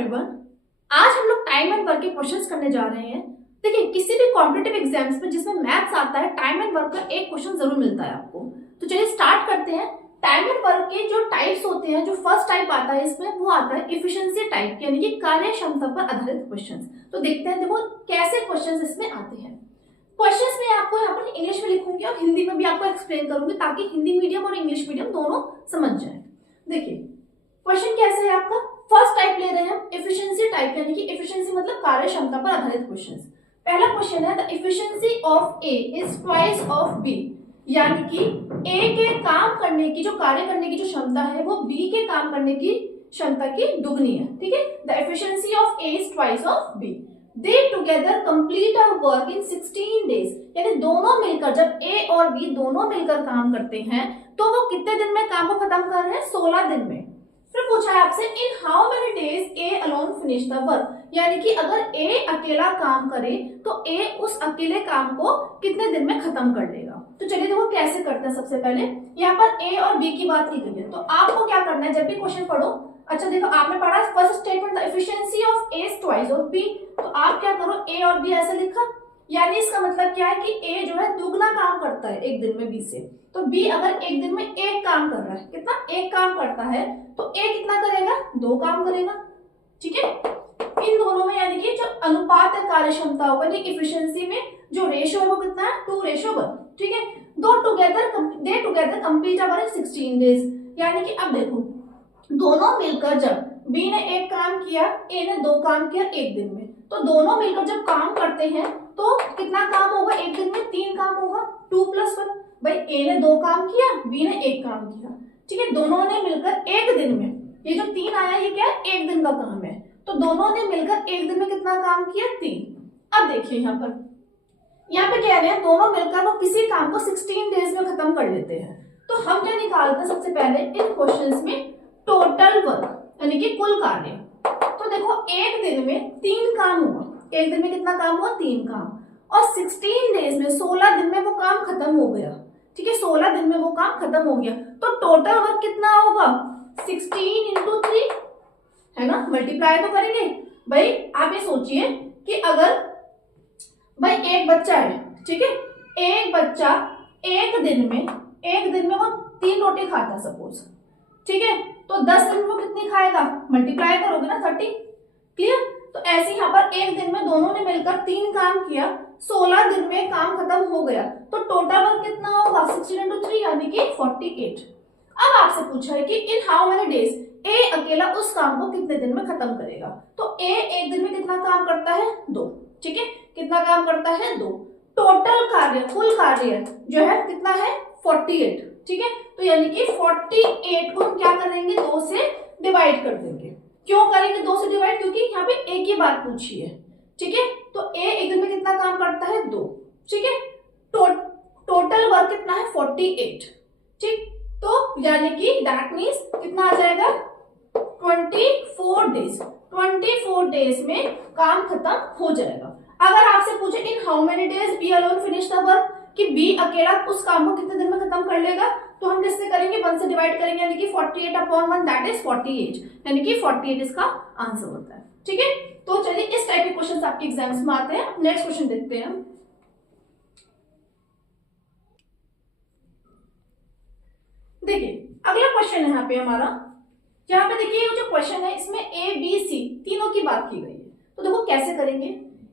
Everyone, आज हम लोग टाइम एंड वर्क के क्वेश्चंस करने जा रहे हैं। देखिए, किसी भी कॉम्पिटिटिव एग्जाम्स में जिसमें मैथ्स आता है, टाइम एंड वर्क का एक क्वेश्चन जरूर मिलता है आपको। तो चलिए स्टार्ट करते हैं। टाइम एंड वर्क के जो टाइप्स होते हैं, जो फर्स्ट टाइप आता है इसमें, वो आता है इफिशिएंसी टाइप, यानी कि कार्य क्षमता पर आधारित क्वेश्चंस। तो देखते हैं देखो कैसे क्वेश्चंस इसमें आते हैं। क्वेश्चंस में आपको यहाँ पर इंग्लिश में लिखूंगी और हिंदी में भी आपको एक्सप्लेन करूंगी, ताकि हिंदी मीडियम और इंग्लिश मीडियम दोनों समझ जाए। देखिए क्वेश्चन कैसे है आपका। फर्स्ट टाइप ले रहे हैं हम इफिशिएंसी टाइप, यानी कि इफिशिएंसी मतलब कार्य क्षमता पर आधारित क्वेश्चंस। पहला क्वेश्चन है the efficiency of A is twice of B, यानी कि ए के काम करने की, जो कार्य करने की जो क्षमता है, वो बी के काम करने की क्षमता की दुगनी है। ठीक है, the efficiency of A is twice of B. They together complete a work in 16 days, यानी दोनों मिलकर, जब ए और बी दोनों मिलकर काम करते हैं तो वो कितने दिन में काम को खत्म कर रहे हैं? 16 दिन में। फिर पूछा है आपसे इन how many days A alone finish the work, यानी कि अगर ए अकेला काम करे तो ए उस अकेले काम को कितने दिन में खत्म कर लेगा। तो चलिए देखो कैसे करते हैं। सबसे पहले यहाँ पर ए और बी की बात की गई है, तो आपको क्या करना है जब भी क्वेश्चन पढ़ो। अच्छा देखो, आपने पढ़ा first statement the efficiency of A is twice of B, तो आप क्या करो, ए और बी ऐसे लिखा, यानी इसका मतलब क्या है कि ए जो है दुगना काम करता है एक दिन में बी से। तो बी अगर एक दिन में एक काम कर रहा है, कितना? एक काम करता है, तो ए कितना करेगा? 2 काम करेगा। ठीक है, इन दोनों में यानी कि जो अनुपात है कार्य क्षमता होगा, इफिशिएंसी में जो रेशो है वो कितना है? 2:1। ठीक है, दे टुगेदर कंप्लीट अवर 16 डेज, यानी कि अब देखो दोनों मिलकर, जब बी ने एक काम किया, ए ने 2 काम किया एक दिन में, तो दोनों मिलकर जब काम करते हैं तो कितना काम होगा एक दिन में? 3 काम होगा। 2+1, भाई ए ने 2 काम किया, बी ने 1 काम किया। ठीक है, दोनों ने मिलकर एक दिन में, ये जो 3 आया ये क्या है? एक दिन का काम है। तो दोनों ने मिलकर एक दिन में कितना काम किया? 3। अब देखिए यहाँ पे कह रहे हैं दोनों मिलकर वो किसी काम को 16 डेज में खत्म कर लेते हैं। तो हम क्या निकालते हैं सबसे पहले इन क्वेश्चंस में? टोटल वर्क, यानी कि कुल कार्य। तो देखो एक दिन में 3 काम हुआ, एक दिन में कितना काम हुआ? 3 काम, और 16 डेज में, 16 दिन में वो काम खत्म हो गया। ठीक है, 16 दिन में वो काम खत्म हो गया, तो टोटल वर्क कितना होगा? 16 × 3 है ना, मल्टीप्लाई तो करेंगे। भाई आप ये सोचिए कि अगर भाई एक बच्चा है, ठीक है, एक बच्चा एक दिन में वो 3 रोटी खाता सपोज, ठीक है, तो 10 दिन में वो कितनी खाएगा? मल्टीप्लाई करोगे ना 30। क्लियर? तो ऐसे यहाँ पर एक दिन में दोनों ने मिलकर 3 काम किया, 16 दिन में काम खत्म हो गया, तो टोटल वर्क कितना होगा? 16 × 3 यानी कि 48। अब आपसे पूछा है कि इन हाउ मेनी डेज ए अकेला उस काम को कितने दिन में खत्म करेगा। तो ए एक दिन में कितना काम करता है? 2। ठीक है, कितना काम करता है? 2। टोटल कार्य, कुल कार्य जो है कितना है? 48। ठीक है, तो यानी कि 48 को हम क्या करेंगे? 2 से डिवाइड कर देंगे। क्यों करेंगे 2 से डिवाइड? क्योंकि यहाँ पे एक ही बात पूछी है। ठीक है, तो ए एक दिन में कितना काम करता है? 2। ठीक है, टोटल वर्क कितना है? 48। ठीक, तो यानी कि दैट मीन्स कितना आ जाएगा? 24 डेज। 24 डेज में काम खत्म हो जाएगा। अगर आपसे पूछे in how many days B alone finish the work, कि बी अकेला उस काम को कितने दिन में खत्म कर लेगा, तो हम किससे करेंगे? 1 से डिवाइड करेंगे, यानी कि 48/1 दैट इज 48, यानी कि 48 इसका आंसर होता है। ठीक है, तो चलिए इस टाइप के क्वेश्चंस आपके एग्जाम्स में आते हैं। नेक्स्ट क्वेश्चन देखते हैं। देखिए अगला क्वेश्चन है यहाँ पे हमारा, यहाँ पे देखिए जो क्वेश्चन है इसमें ए बी सी तीनों की बात की गई है। तो देखो कैसे करेंगे।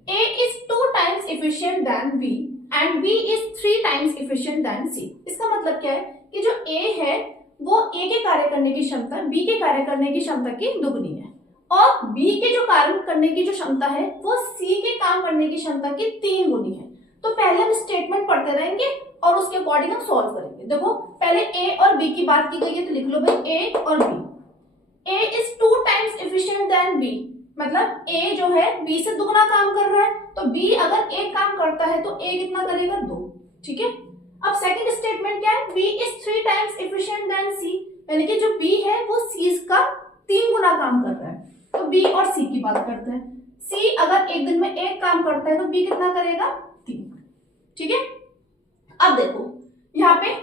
A is 2 times efficient than B and B is 3 times efficient than C. इसका मतलब क्या है कि जो ए है वो ए के कार्य करने की क्षमता बी के कार्य करने की क्षमता की दुगनी है, और बी के जो कार्य करने की जो क्षमता है वो सी के काम करने की क्षमता की 3 गुनी है। तो पहले हम स्टेटमेंट पढ़ते रहेंगे और उसके अकॉर्डिंग हम सॉल्व करेंगे। देखो पहले ए और बी की बात की गई है, तो लिख लो भाई ए और बी। A is 2 times efficient than B, मतलब ए जो है बी से दुगना काम कर रहा है, तो बी अगर एक काम करता है तो ए कितना करेगा? 2। ठीक है, अब सेकंड स्टेटमेंट क्या है? B is 3 times efficient than C, यानी कि जो बी है वो सी का 3 गुना काम कर रहा है। तो बी और सी की बात करते हैं। सी अगर एक दिन में एक काम करता है तो बी कितना करेगा? 3। ठीक है, अब देखो यहाँ पे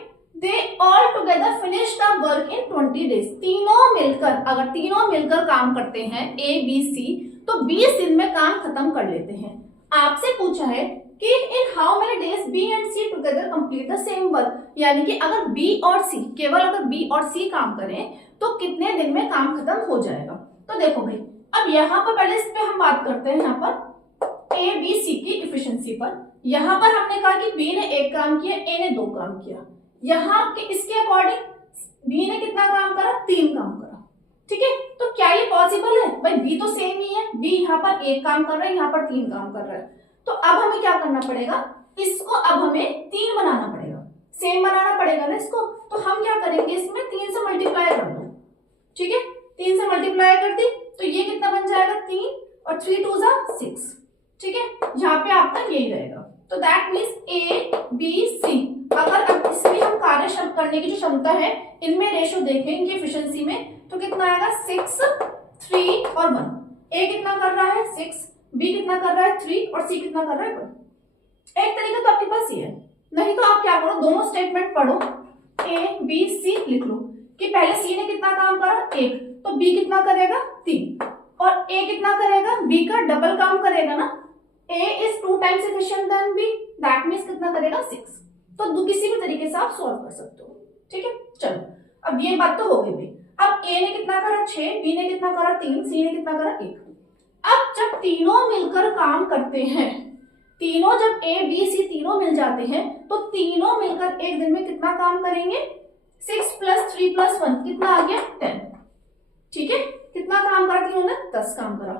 they all together finish the work in 20 days. तीनों मिलकर, अगर तीनों मिलकर काम करते हैं ए बी सी, तो 20 दिन में काम खत्म कर लेते हैं। आपसे पूछा है कि in how many days B and C together complete the same work, यानी कि अगर बी और सी, केवल अगर बी और सी काम करें तो कितने दिन में काम खत्म हो जाएगा। तो देखो भाई, अब यहाँ पर पहले इस पे हम बात करते हैं, यहाँ पर ए बी सी की इफिशिएंसी पर। यहाँ पर हमने कहा कि बी ने 1 काम किया, ए ने 2 काम किया। यहाँ के इसके अकॉर्डिंग बी ने कितना काम करा, 3 काम करा। ठीक है, तो क्या ये पॉसिबल है? भाई बी तो सेम ही है, बी यहाँ पर 1 काम कर रहा है, यहाँ पर 3 काम कर रहा है। तो अब हमें क्या करना पड़ेगा, इसको अब हमें 3 बनाना पड़ेगा, सेम बनाना पड़ेगा ना इसको। तो हम क्या करेंगे, इसमें 3 से मल्टीप्लाई कर दो। ठीक है, 3 से मल्टीप्लाई कर दी तो ये कितना बन जाएगा, 3 और 3 2 = 6। ठीक है, यहाँ पे आपका यही रहेगा। तो that means A B C, अगर अब इसमें हम कार्य करने की जो क्षमता है, इनमें रेशो देखें इनकी एफिशिएंसी में, तो कितना आएगा, 6 3 और 1। ए कितना कर रहा है, 6, बी कितना कर रहा है, 3 और सी कितना कर रहा है, 1। एक तरीका तो आपके पास ये है, नहीं तो आप क्या करो, दोनों स्टेटमेंट पढ़ो, ए बी सी लिख लो कि पहले सी ने कितना काम करा, 1, तो बी कितना करेगा, 3, और ए कितना करेगा, बी का डबल काम करेगा ना। A is 2 times efficient than B, that means कितना करेगा, 6। तो किसी भी तरीके से आप सॉल्व कर सकते हो। ठीक है, चलो अब ये बात तो हो गई भाई। अब ए ने कितना करा, 6, बी ने कितना करा, 3, सी ने कितना करा, 1। अब जब तीनों मिलकर काम करते हैं, तीनों जब ए बी सी तीनों मिल जाते हैं, तो तीनों मिलकर एक दिन में कितना काम करेंगे, 6 + 3 + 1 कितना आ गया, 10। ठीक है, कितना काम करा तीनों ने, 10 काम करा।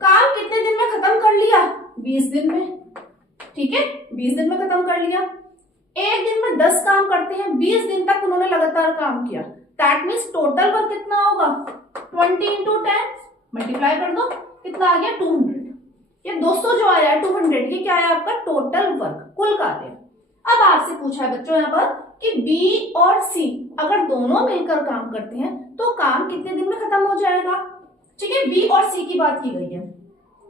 काम कितने दिन में खत्म कर लिया, 20 दिन में। ठीक है, 20 दिन में खत्म कर लिया। एक दिन में 10 काम करते हैं, 20 दिन तक उन्होंने लगातार काम किया, दैट मीन्स टोटल वर्क कितना होगा, 20 × 10 मल्टीप्लाई कर दो, कितना आ गया, 200। ये 200 जो आया है 200, ये क्या है आपका टोटल वर्क, कुल कार्य। अब आपसे पूछा है बच्चों यहाँ पर कि बी और सी अगर दोनों मिलकर काम करते हैं तो काम कितने दिन में खत्म हो जाएगा। ठीक है, बी और सी की बात की गई है,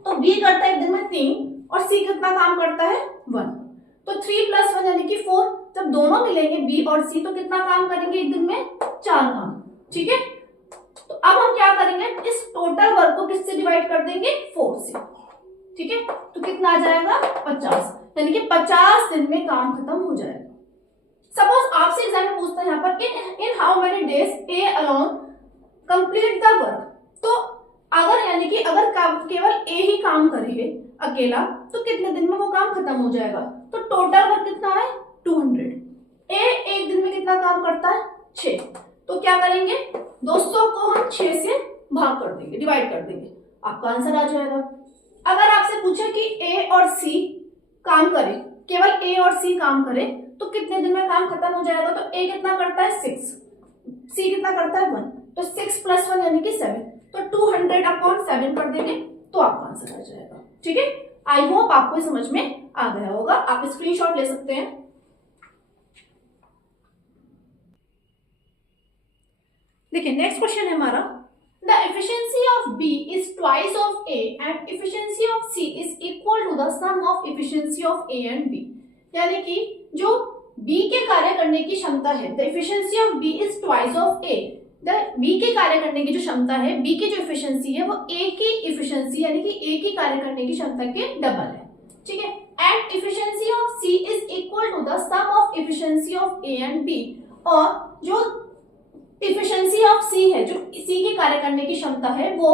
तो बी करता है एक दिन में 3 और सी कितना काम करता है, 1। तो 3 + 1 यानी कि 4। जब दोनों मिलेंगे बी और सी तो कितना काम करेंगे एक दिन में, 4 काम। ठीक है, तो अब हम क्या करेंगे, इस टोटल वर्क को किससे डिवाइड कर देंगे, 4 से। ठीक है, तो कितना आ जाएगा, 50, यानी कि 50 दिन में काम खत्म हो जाएगा। सपोज आपसे एग्जाम में पूछता है यहाँ पर इन how many days A alone complete the work. तो अगर यानी कि अगर केवल ए ही काम करे अकेला तो कितने दिन में वो काम खत्म हो जाएगा। तो टोटल वर्क कितना है, 200। ए एक दिन में कितना काम करता है, 6। तो क्या करेंगे, 200 को हम 6 से भाग कर देंगे, डिवाइड कर देंगे, आपका आंसर आ जाएगा। अगर आपसे पूछे कि ए और सी काम करे, केवल ए और सी काम करे तो कितने दिन में काम खत्म हो जाएगा। तो ए कितना करता है, 6, सी कितना करता है, 1, तो 6 + 1 यानी कि 7। तो 200/7 कर देंगे तो आपका आंसर आ जाएगा। ठीक है, आई होप आपको समझ में आ गया होगा। आप स्क्रीनशॉट ले सकते हैं। देखिए नेक्स्ट क्वेश्चन है हमारा, the efficiency of B is twice of A and efficiency of C is equal to the sum of efficiency of A and B. यानी कि जो बी के कार्य करने की क्षमता है, the efficiency of B is twice of A, the B के कार्य करने की जो क्षमता है, बी की जो एफिशिएंसी है वो ए की एफिशिएंसी यानी कि ए की कार्य करने की क्षमता के डबल है। ठीक है, and efficiency of C is equal to the sum of efficiency of A and B. और जो एफिशिएंसी ऑफ सी है, जो सी के कार्य करने की क्षमता है, वो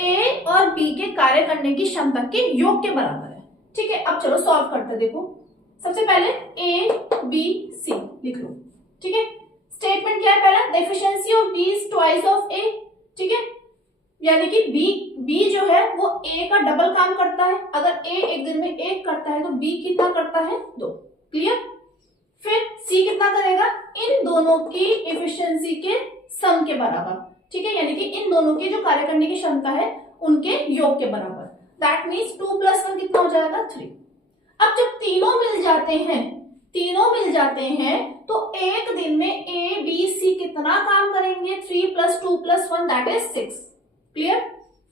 ए और बी के कार्य करने की क्षमता के योग के बराबर है। ठीक है, अब चलो सॉल्व करते हैं। देखो सबसे पहले ए बी सी लिख लो। ठीक है, स्टेटमेंट क्या है पहला, the efficiency of B is twice of A. ठीक है, यानी कि बी जो है वो ए का डबल काम करता है। अगर ए एक दिन में 1 करता है तो बी कितना करता है, 2। क्लियर, फिर सी कितना करेगा, इन दोनों की एफिशिएंसी के सम के बराबर। ठीक है, यानी कि इन दोनों की जो कार्य करने की क्षमता है उनके योग के बराबर। दैट मीन्स 2 + 1 कितना हो जाएगा, 3। अब जब तीनों मिल जाते हैं तो एक दिन में ए बी सी कितना काम करेंगे, 3 + 2 + 1 दैट इज 6। क्लियर,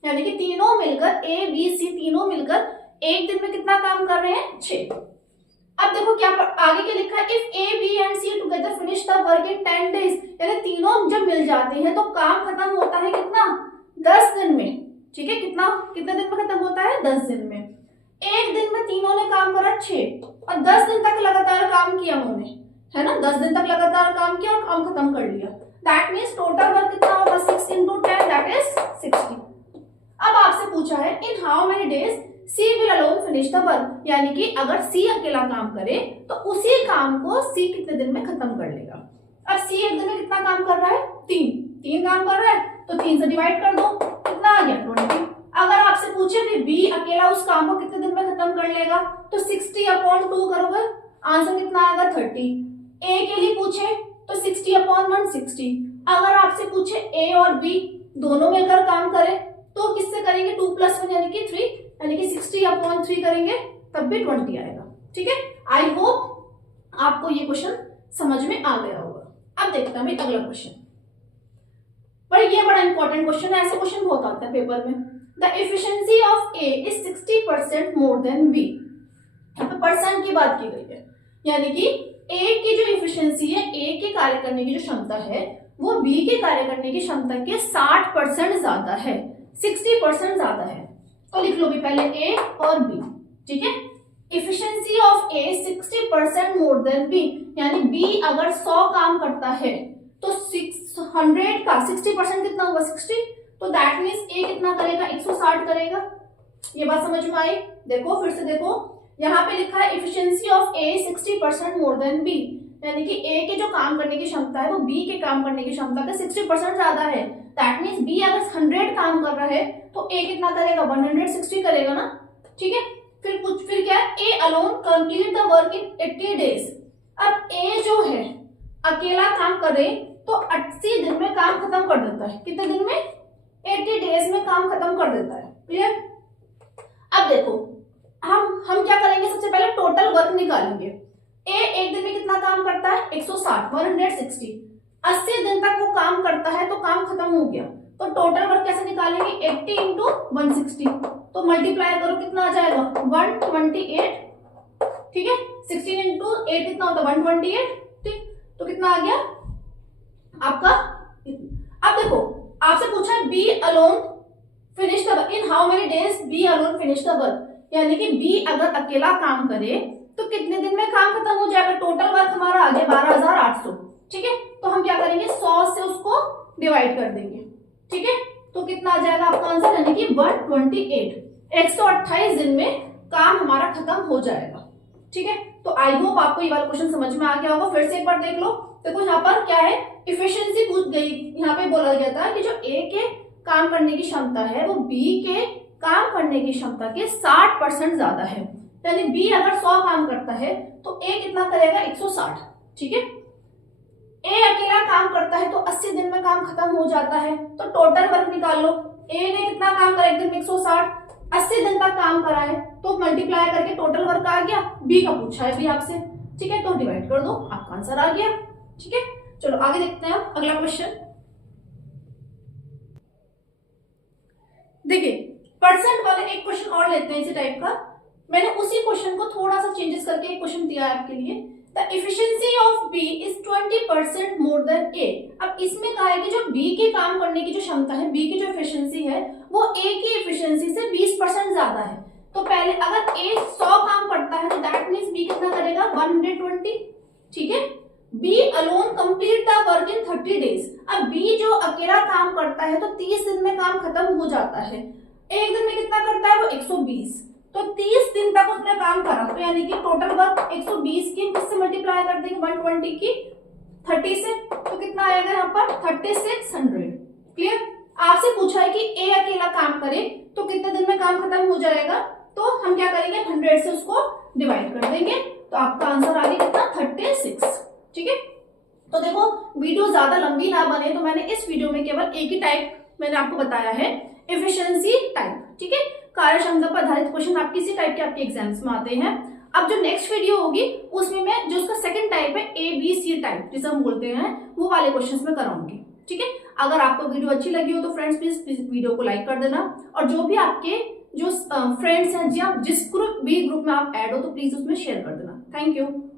यानी कि तीनों मिलकर ए बी सी तीनों मिलकर एक दिन में कितना काम कर रहे हैं, 6। अब देखो क्या आगे क्या लिखा है, if A B and C together finish the work in 10 days, यानी तीनों जब मिल जाते हैं तो काम खत्म होता है कितना, 10 दिन में। ठीक है, कितने दिन में खत्म होता है, 10 दिन में। एक दिन में तीनों ने काम करा 6 और 10 दिन तक लगातार काम किया उन्होंने, है ना, 10 दिन तक लगातार काम किया और काम खत्म कर लिया। दैट मीन्स टोटल वर्क कितना होगा, 6 × 10 दैट इज 60। अब आपसे पूछा है in how many days C will alone finish the work, यानी कि अगर सी अकेला काम करे तो उसी काम को सी कितने दिन में खत्म कर लेगा। अब सी एक दिन में कितना काम कर रहा है, 3 काम कर रहा है, तो 3 से डिवाइड कर दो, कितना आ गया 20। अगर आपसे पूछे कि बी अकेला उस काम को कितने दिन में खत्म कर लेगा, तो 60/2 करोगे, आंसर कितना आएगा 30। ए के लिए पूछे तो 60/1 60। अगर आपसे पूछे ए और बी दोनों मिलकर काम करें तो किससे करेंगे, 2 + 1 यानी कि 3, यानी कि 60/3 करेंगे तब भी 20 आएगा। ठीक है, आई होप आपको ये क्वेश्चन समझ में आ गया होगा। अब देखते हैं अगला क्वेश्चन, पर ये बड़ा इंपॉर्टेंट क्वेश्चन है, ऐसे क्वेश्चन बहुत आता है पेपर में। The efficiency of A is 60% more than B. यहाँ पे परसेंट की बात की गई है, यानी कि ए की जो एफिशिएंसी है, ए के कार्य करने की जो क्षमता है वो बी के कार्य करने की क्षमता के 60% ज्यादा है, 60% ज्यादा है। तो लिख लो भी पहले ए और बी। ठीक है, efficiency of A 60% more than B, यानी बी अगर 100 काम करता है तो 100 का 60% कितना होगा, 60। तो दैट मीन्स ए कितना करेगा, 160 करेगा। ये बात समझ में आई। देखो फिर से देखो, यहाँ पे लिखा है efficiency of A 60% more than B, यानी कि ए के जो काम करने की क्षमता है वो बी के काम करने की क्षमता का 60% ज्यादा है। दैट मीन्स बी अगर 100 काम कर रहा है तो ए कितना करेगा, 160 करेगा ना। ठीक है, फिर क्या है, A alone complete the work in 80 days. अब ए जो है अकेला काम करे तो 80 दिन में काम खत्म कर देता है। कितने दिन में, 80 डेज में काम खत्म कर देता है। क्लियर। अब देखो हम क्या करेंगे, सबसे पहले टोटल वर्क निकालेंगे। ए एक दिन में कितना काम करता है, 160, 160। 80 दिन तक वो काम करता है तो काम खत्म हो गया। तो टोटल वर्क कैसे निकालेंगे, 80 × 160, तो मल्टीप्लाई करो कितना आ जाएगा, 128। ठीक है, 16 × 8 कितना होता है, 128। ठीक, तो कितना आ गया आपका। अब देखो आपसे पूछा है B alone finish the work in how many days B alone finish the work, यानी कि बी अगर अकेला काम करे तो कितने दिन में काम खत्म हो जाएगा। टोटल वर्क हमारा आ गया 12,800। ठीक है, तो हम क्या करेंगे, 100 से उसको डिवाइड कर देंगे। ठीक है, तो कितना आ जाएगा आपका आंसर, यानी कि 128। 128 दिन में काम हमारा खत्म हो जाएगा। ठीक है, तो आई होप आपको ये वाला क्वेश्चन समझ में आ गया होगा। फिर से एक बार देख लो। देखो यहाँ पर क्या है, इफिशिएंसी पूछ गई। यहाँ पे बोला गया था कि जो ए के काम करने की क्षमता है वो बी के काम करने की क्षमता के 60% ज्यादा है, यानी बी अगर 100 काम करता है तो ए कितना करेगा, 160। ठीक है, ए अकेला काम करता है तो 80 दिन में काम खत्म हो जाता है। तो टोटल वर्क निकाल लो, ए ने कितना काम करा, एक दिन में 160, 80 दिन तक काम करा है तो मल्टीप्लाई करके टोटल वर्क आ गया। बी का पूछा है भी आपसे। ठीक है, तो डिवाइड कर दो, आपका आंसर आ गया। ठीक है, चलो आगे देखते हैं अगला क्वेश्चन। देखिए परसेंट वाले एक क्वेश्चन और लेते हैं इसी टाइप का। मैंने उसी क्वेश्चन को थोड़ा सा चेंजेस करके एक क्वेश्चन दिया है आपके लिए। The efficiency of B is 20% more than A. अब इसमें कहा है कि जो बी के काम करने की जो क्षमता है, बी की जो एफिशिएंसी है वो ए की एफिशिएंसी से 20% ज्यादा है। तो पहले अगर ए 100 काम करता है तो दैट मीन्स बी कितना करेगा, 120। ठीक है, B alone complete the work in 30 days. अब बी जो अकेला काम करता है तो 30 दिन में काम खत्म हो जाता है। एक दिन में कितना करता है वो, 120। तो 30 दिन तक उसने काम करा, तो यानी कि टोटल वर्क 120 की किससे मल्टीप्लाई कर देंगे, 120 की 30 से, तो कितना आएगा यहाँ पर 3600। क्लियर। आपसे पूछा है कि ए अकेला काम करे तो कितने दिन में काम खत्म हो जाएगा, तो हम क्या करेंगे, 100 से उसको डिवाइड कर देंगे, तो आपका आंसर आ गया कितना, 36। ठीक है, तो देखो वीडियो ज्यादा लंबी ना बने तो मैंने इस वीडियो में केवल एक ही टाइप मैंने आपको बताया है, एफिशिएंसी टाइप। ठीक है, कार्य क्षमता पर आधारित क्वेश्चन आप किसी टाइप के आपके एग्जाम्स में आते हैं। अब जो नेक्स्ट वीडियो होगी उसमें मैं जो उसका सेकंड टाइप है ABC टाइप जिसे हम बोलते हैं, वो वाले क्वेश्चंस में कराऊंगी। ठीक है, अगर आपको वीडियो अच्छी लगी हो तो फ्रेंड्स प्लीज वीडियो को लाइक कर देना, और जो भी आपके जो फ्रेंड्स हैं, जिस ग्रुप में आप ऐड हो तो प्लीज उसमें शेयर कर देना। Thank you.